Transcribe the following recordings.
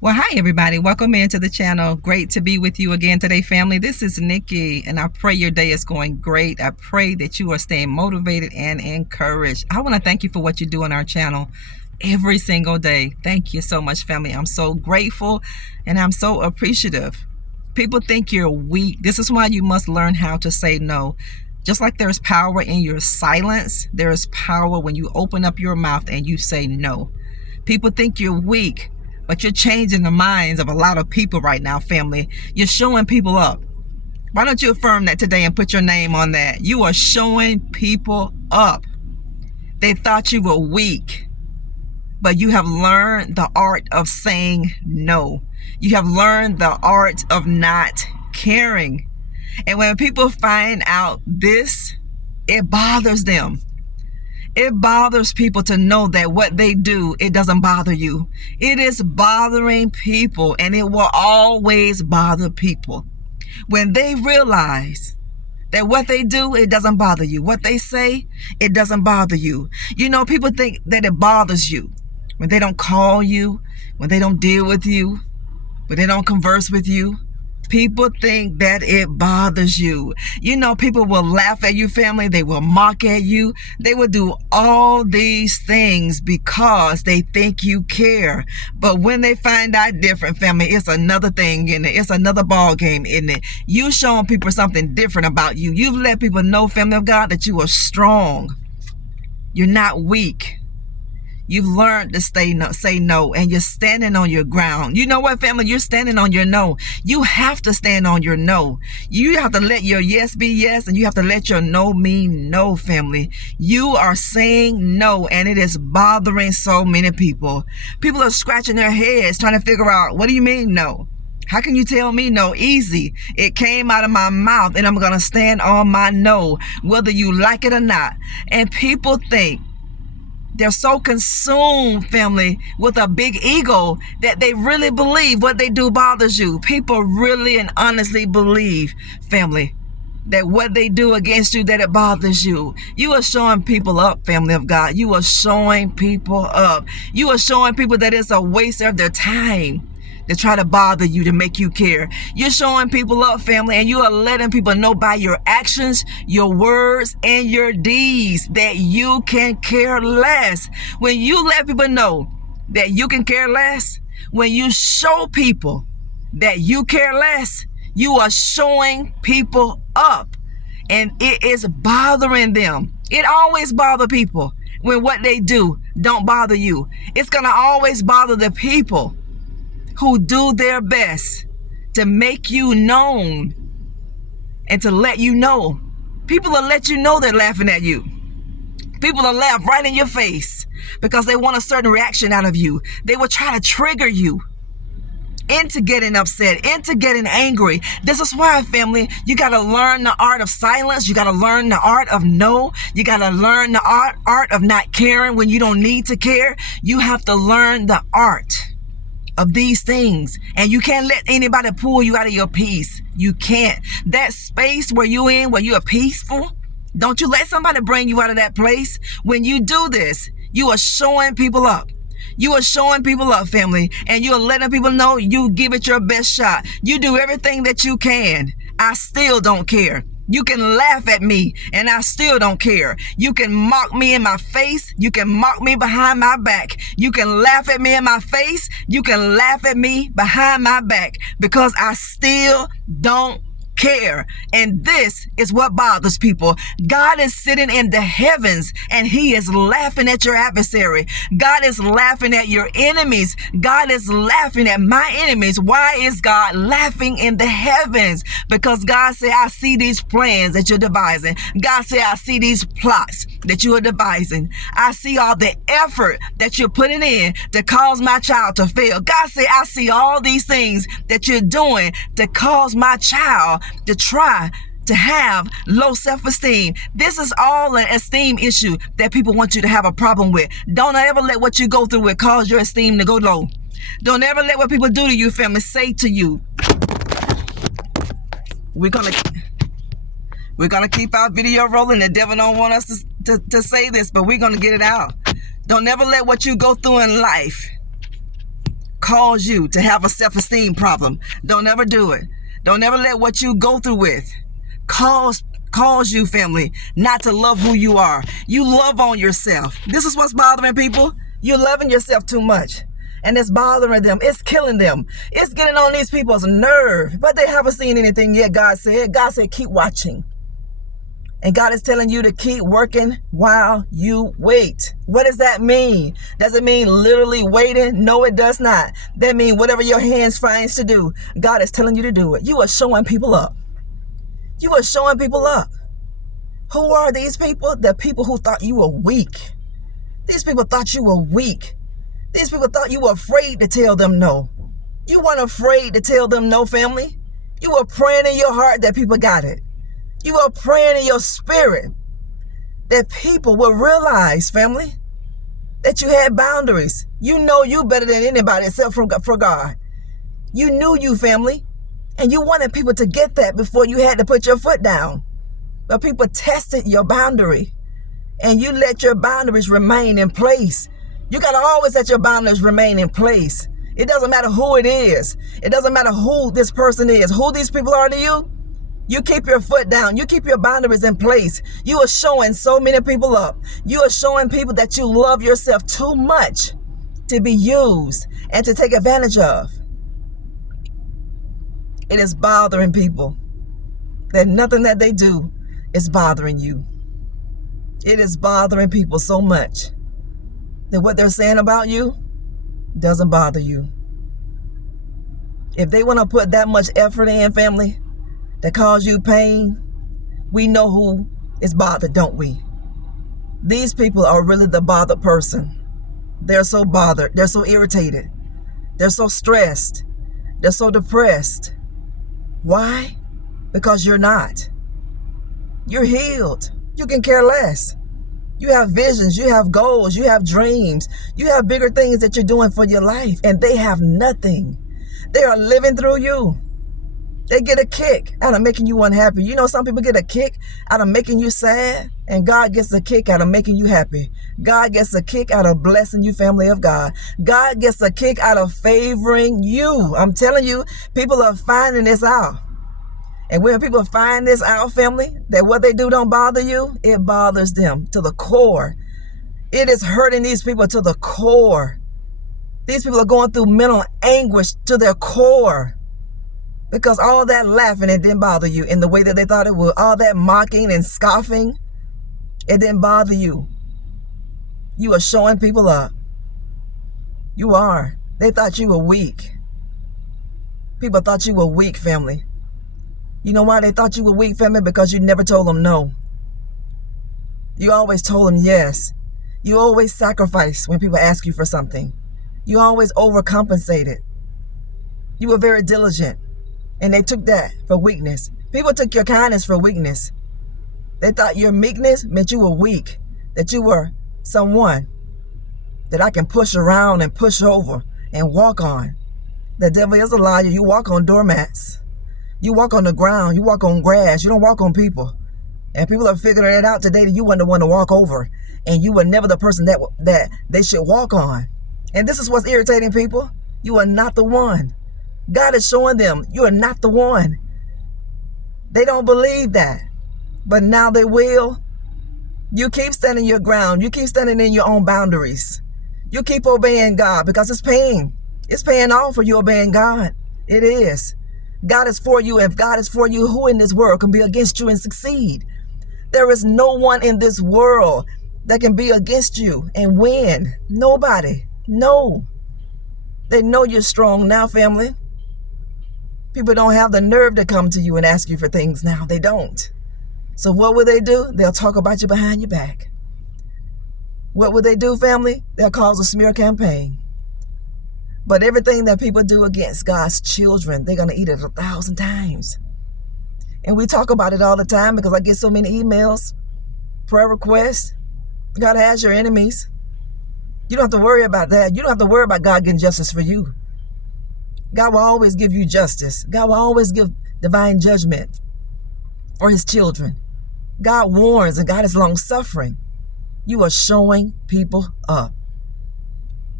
Well, hi, everybody. Welcome into the channel. Great to be with you again today, family. This is Nikki, and I pray your day is going great. I pray that you are staying motivated and encouraged. I want to thank you for what you do on our channel every single day. Thank you so much, family. I'm so grateful and I'm so appreciative. People think you're weak. This is why you must learn how to say no. Just like there's power in your silence, there is power when you open up your mouth and you say no. People think you're weak, but you're changing the minds of a lot of people right now, family. You're showing people up. Why don't you affirm that today and put your name on that? You are showing people up. They thought you were weak, but you have learned the art of saying no. You have learned the art of not caring. And when people find out this, it bothers them. It bothers people to know that what they do, it doesn't bother you. It is bothering people, and it will always bother people. When they realize that what they do, it doesn't bother you. What they say, it doesn't bother you. You know, people think that it bothers you when they don't call you, when they don't deal with you, when they don't converse with you. People think that it bothers you. You know, people will laugh at you, family. They will mock at you. They will do all these things because they think you care. But when they find out different, family, it's another thing, isn't it? It's another ball game, isn't it? You showing people something different about you. You've let people know, family of God, that you are strong. You're not weak. You've learned to say no, and you're standing on your ground. You know what, family? You're standing on your no. You have to stand on your no. You have to let your yes be yes, and you have to let your no mean no, family. You are saying no, and it is bothering so many people. People are scratching their heads trying to figure out, what do you mean no? How can you tell me no? Easy. It came out of my mouth, and I'm going to stand on my no, whether you like it or not. And people think, they're so consumed, family, with a big ego that they really believe what they do bothers you. People really and honestly believe, family, that what they do against you, that it bothers you. You are showing people up, family of God. You are showing people up. You are showing people that it's a waste of their time to try to bother you, to make you care. You're showing people up, family, and you are letting people know by your actions, your words, and your deeds that you can care less. When you let people know that you can care less, when you show people that you care less, you are showing people up, and it is bothering them. It always bothers people when what they do don't bother you. It's gonna always bother the people who do their best to make you known and to let you know. People will let you know they're laughing at you. People will laugh right in your face because they want a certain reaction out of you. They will try to trigger you into getting upset, into getting angry. This is why, family, you got to learn the art of silence. You got to learn the art of no. You got to learn the art of not caring when you don't need to care. You have to learn the art of these things, and you can't let anybody pull you out of your peace. You can't. That space where you in, where you are peaceful, don't you let somebody bring you out of that place. When you do this, you are showing people up. You are showing people up, family, and you are letting people know you give it your best shot. You do everything that you can. I still don't care. You can laugh at me, and I still don't care. You can mock me in my face. You can mock me behind my back. You can laugh at me in my face. You can laugh at me behind my back, because I still don't care. And this is what bothers people. God is sitting in the heavens, and he is laughing at your adversary. God is laughing at your enemies. God is laughing at my enemies. Why is God laughing in the heavens? Because God said, I see these plans that you're devising. God said, I see these plots that you are devising. I see all the effort that you're putting in to cause my child to fail. God said, I see all these things that you're doing to cause my child to try to have low self-esteem. This is all an esteem issue that people want you to have a problem with. Don't ever let what you go through with cause your esteem to go low. Don't ever let what people do to you, family, say to you. We're gonna keep our video rolling. The devil don't want us to say this, but we're gonna get it out. Don't ever let what you go through in life cause you to have a self-esteem problem. Don't ever do it. Don't ever let what you go through with cause you, family, not to love who you are. You love on yourself. This is what's bothering people. You're loving yourself too much. And it's bothering them. It's killing them. It's getting on these people's nerve. But they haven't seen anything yet, God said. God said, keep watching. And God is telling you to keep working while you wait. What does that mean? Does it mean literally waiting? No, it does not. That means whatever your hands finds to do, God is telling you to do it. You are showing people up. You are showing people up. Who are these people? The people who thought you were weak. These people thought you were weak. These people thought you were afraid to tell them no. You weren't afraid to tell them no, family. You were praying in your heart that people got it. You were praying in your spirit that people will realize, family, that you had boundaries. You know you better than anybody except for God. You knew you, family, and you wanted people to get that before you had to put your foot down. But people tested your boundary, and you let your boundaries remain in place. You got to always let your boundaries remain in place. It doesn't matter who it is. It doesn't matter who this person is, who these people are to you. You keep your foot down. You keep your boundaries in place. You are showing so many people up. You are showing people that you love yourself too much to be used and to take advantage of. It is bothering people that nothing that they do is bothering you. It is bothering people so much that what they're saying about you doesn't bother you. If they want to put that much effort in, family, that cause you pain, we know who is bothered, don't we? These people are really the bothered person. They're so bothered. They're so irritated. They're so stressed. They're so depressed. Why? Because you're not. You're healed. You can care less. You have visions, you have goals, you have dreams, you have bigger things that you're doing for your life, and they have nothing. They are living through you. They get a kick out of making you unhappy. You know, some people get a kick out of making you sad, and God gets a kick out of making you happy. God gets a kick out of blessing you, family of God. God gets a kick out of favoring you. I'm telling you, people are finding this out. And when people find this out, family, that what they do don't bother you, it bothers them to the core. It is hurting these people to the core. These people are going through mental anguish to their core. Because all that laughing, it didn't bother you in the way that they thought it would. All that mocking and scoffing, it didn't bother you. You are showing people up. You are. They thought you were weak. People thought you were weak, family. You know why they thought you were weak, family? Because you never told them no. You always told them yes. You always sacrifice when people ask you for something. You always overcompensated. You were very diligent. And they took that for weakness. People took your kindness for weakness. They thought your meekness meant you were weak. That you were someone that I can push around and push over and walk on. The devil is a liar. You walk on doormats. You walk on the ground. You walk on grass. You don't walk on people. And people are figuring it out today that you weren't the one to walk over. And you were never the person that they should walk on. And this is what's irritating people. You are not the one. God is showing them you are not the one. They don't believe that. But now they will. You keep standing your ground. You keep standing in your own boundaries. You keep obeying God because it's paying. It's paying off for you obeying God. It is. God is for you. If God is for you, who in this world can be against you and succeed? There is no one in this world that can be against you and win. Nobody. No. They know you're strong now, family. People don't have the nerve to come to you and ask you for things now. They don't. So what will they do? They'll talk about you behind your back. What will they do, family? They'll cause a smear campaign. But everything that people do against God's children, they're going to eat it 1,000 times. And we talk about it all the time because I get so many emails, prayer requests. God has your enemies. You don't have to worry about that. You don't have to worry about God getting justice for you. God will always give you justice. God will always give divine judgment for his children. God warns and God is long-suffering. You are showing people up.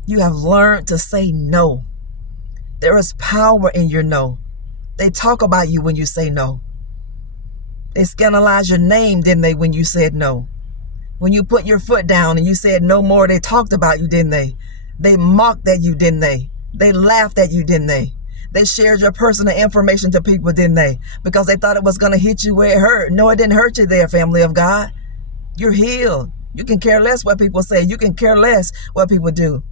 You have learned to say no. There is power in your no. They talk about you when you say no. They scandalize your name, didn't they, when you said no? When you put your foot down and you said no more, they talked about you, didn't they? They mocked at you, didn't they? They laughed at you, didn't they? They shared your personal information to people, didn't they? Because they thought it was going to hit you where it hurt. No, it didn't hurt you there, family of God. You're healed. You can care less what people say. You can care less what people do.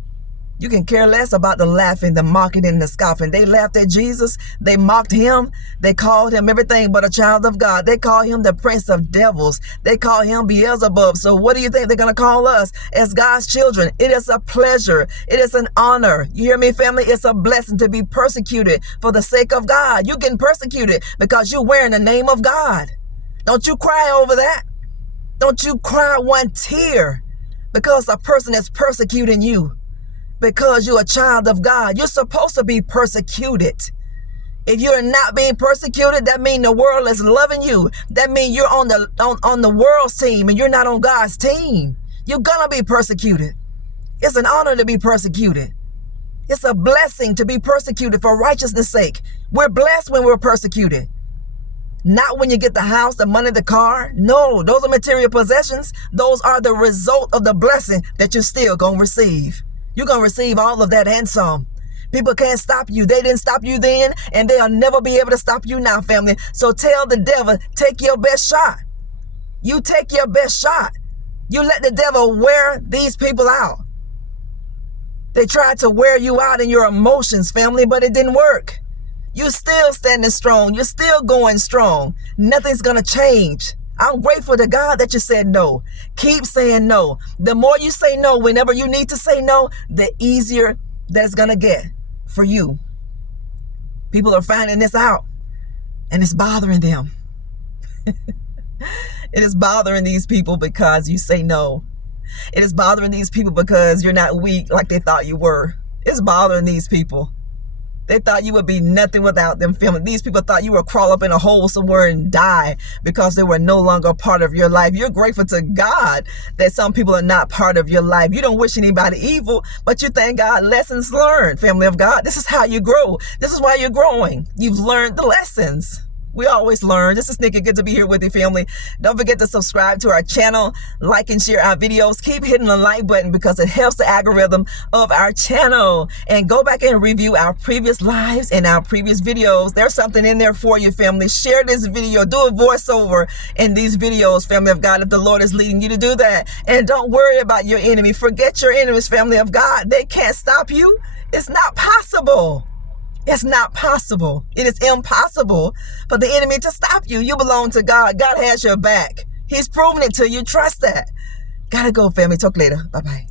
You can care less about the laughing, the mocking, and the scoffing. They laughed at Jesus. They mocked him. They called him everything but a child of God. They called him the prince of devils. They called him Beelzebub. So what do you think they're going to call us as God's children? It is a pleasure. It is an honor. You hear me, family? It's a blessing to be persecuted for the sake of God. You getting persecuted because you're wearing the name of God. Don't you cry over that. Don't you cry one tear because a person is persecuting you. Because you're a child of God, you're supposed to be persecuted. If you're not being persecuted, that means the world is loving you. That means you're on the world's team and you're not on God's team. You're gonna be persecuted. It's an honor to be persecuted. It's a blessing to be persecuted for righteousness' sake. We're blessed when we're persecuted. Not when you get the house, the money, the car. No, those are material possessions. Those are the result of the blessing that you're still gonna receive. You're going to receive all of that and some. People can't stop you. They didn't stop you then, and they'll never be able to stop you now, family. So tell the devil, take your best shot. You take your best shot. You let the devil wear these people out. They tried to wear you out in your emotions, family, but it didn't work. You're still standing strong. You're still going strong. Nothing's going to change. I'm grateful to God that you said no. Keep saying no. The more you say no, whenever you need to say no, the easier that's going to get for you. People are finding this out, and it's bothering them. It is bothering these people because you say no. It is bothering these people because you're not weak like they thought you were. It's bothering these people. They thought you would be nothing without them, family. These people thought you would crawl up in a hole somewhere and die because they were no longer a part of your life. You're grateful to God that some people are not part of your life. You don't wish anybody evil, but you thank God. Lessons learned, family of God. This is how you grow. This is why you're growing. You've learned the lessons. We always learn. This is Nikki. Good to be here with you, family. Don't forget to subscribe to our channel, like and share our videos. Keep hitting the like button because it helps the algorithm of our channel. And go back and review our previous lives and our previous videos. There's something in there for you, family. Share this video. Do a voiceover in these videos, family of God, if the Lord is leading you to do that. And don't worry about your enemy. Forget your enemies, family of God. They can't stop you. It's not possible. It's not possible. It is impossible for the enemy to stop you. You belong to God. God has your back. He's proven it to you. Trust that. Gotta go, family. Talk later. Bye-bye.